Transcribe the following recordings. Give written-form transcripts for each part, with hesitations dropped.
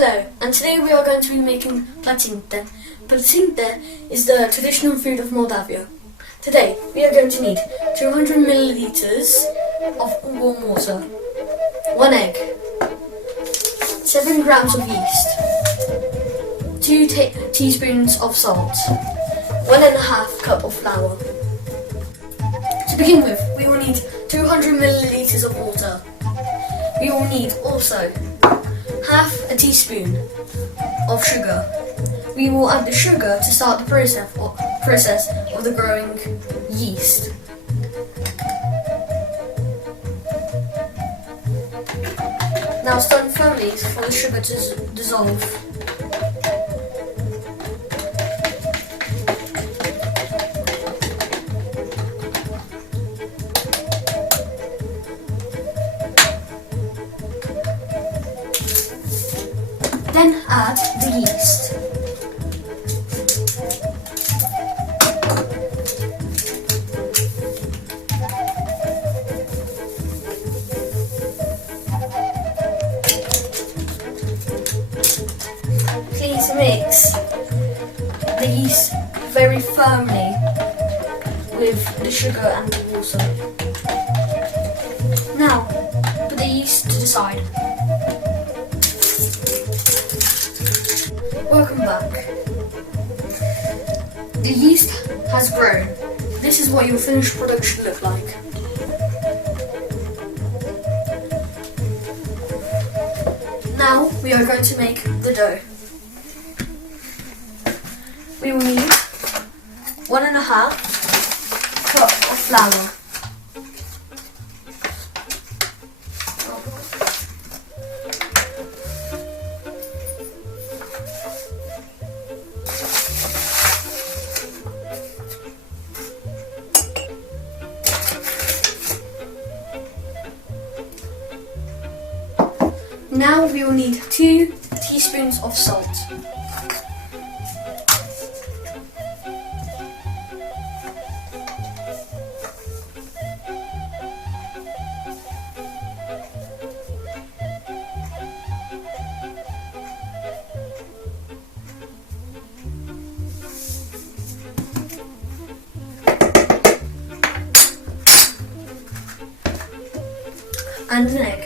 Hello, and today we are going to be making placinte. Placinte is the traditional food of Moldova. Today we are going to need 200 milliliters of warm water, 1 egg, 7 grams of yeast, 2 teaspoons of salt, 1.5 cup of flour. To begin with, we will need 200 milliliters of water. We will need also half a teaspoon of sugar. We will add the sugar to start the process of the growing yeast. Now stir firmly for the sugar to dissolve. Then add the yeast. Please mix the yeast very firmly with the sugar and the water. Now, put the yeast to the side. Welcome back. The yeast has grown. This is what your finished product should look like. Now we are going to make the dough. We will need 1.5 cup of flour, Now we will need 2 teaspoons of salt. And an egg.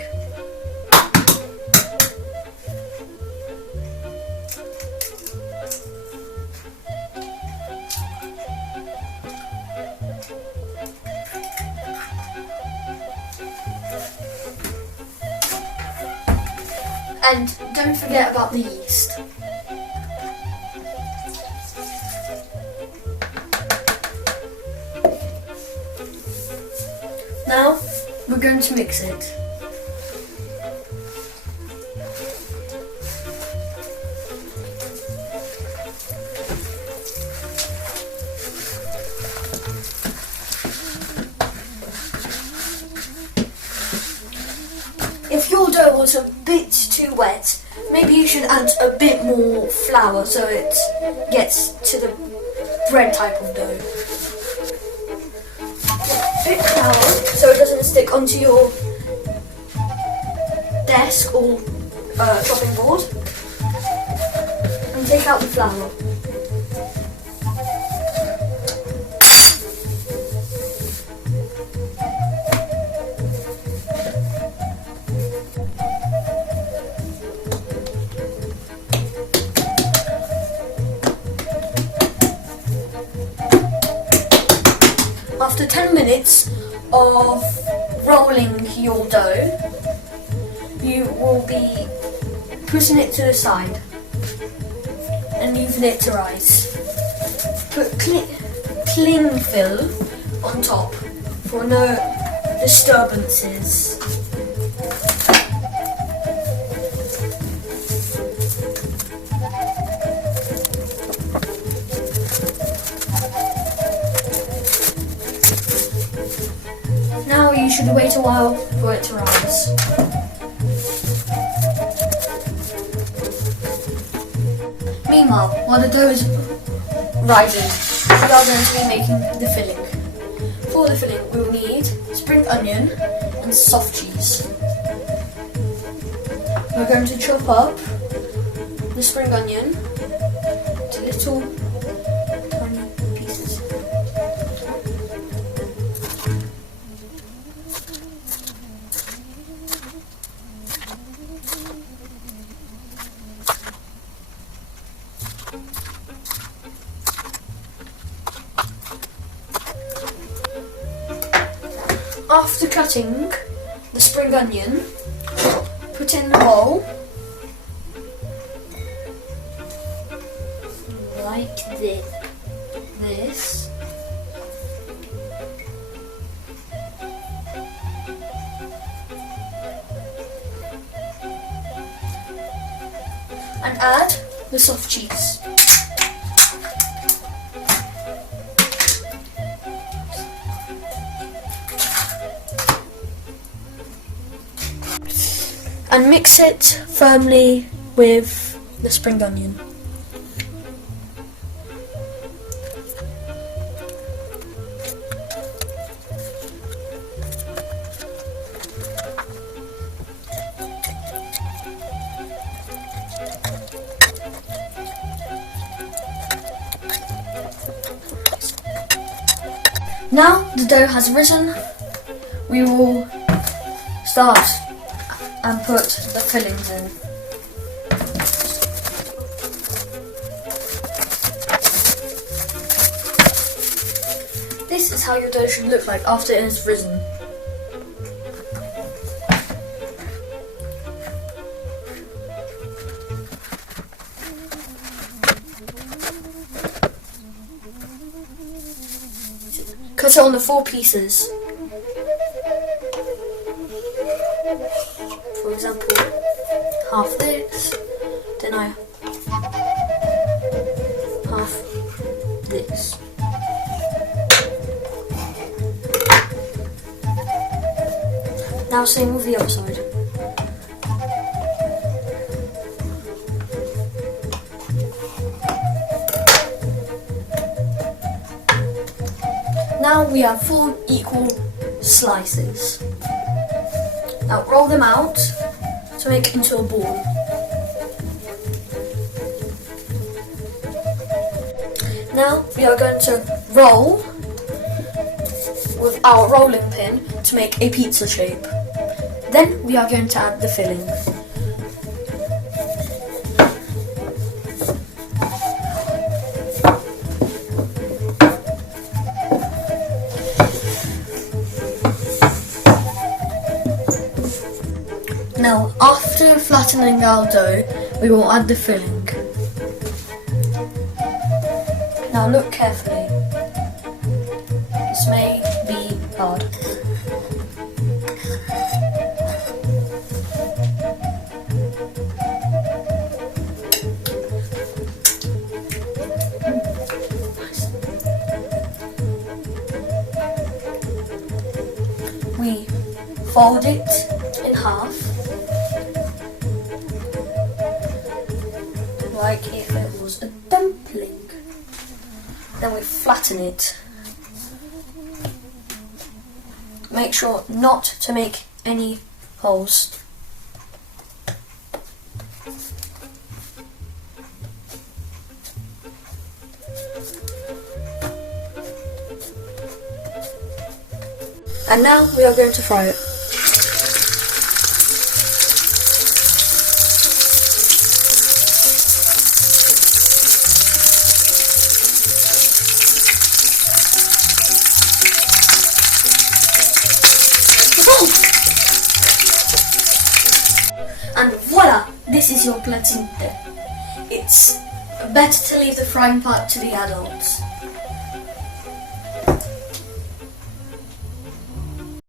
And don't forget about the yeast. Now we're going to mix it. If your dough was a bit too wet, maybe you should add a bit more flour so it gets to the bread type of dough. A bit flour so it doesn't stick onto your desk or chopping board. And take out the flour. After 10 minutes of rolling your dough, you will be putting it to the side and leaving it to rise. Put cling film on top for no disturbances. Now you should wait a while for it to rise. Meanwhile, while the dough is rising, we are going to be making the filling. For the filling, we will need spring onion and soft cheese. We're going to chop up the spring onion into little tiny pieces. After cutting the spring onion, put in the bowl like this. And add the soft cheese. And mix it firmly with the spring onion. Now the dough has risen, we will start and put the fillings in. This is how your dough should look like after it has risen. Cut it on the 4 pieces. For example, half this, then half this. Now same with the other side. Now we have 4 equal slices. Now roll them out to make into a ball. Now we are going to roll with our rolling pin to make a pizza shape. Then we are going to add the filling. Now, after flattening our dough, we will add the filling. Now look carefully. This may be hard. We fold it in half, like if it was a dumpling. Then we flatten it. Make sure not to make any holes. And now we are going to fry it. And voila! This is your placinte. It's better to leave the frying part to the adults.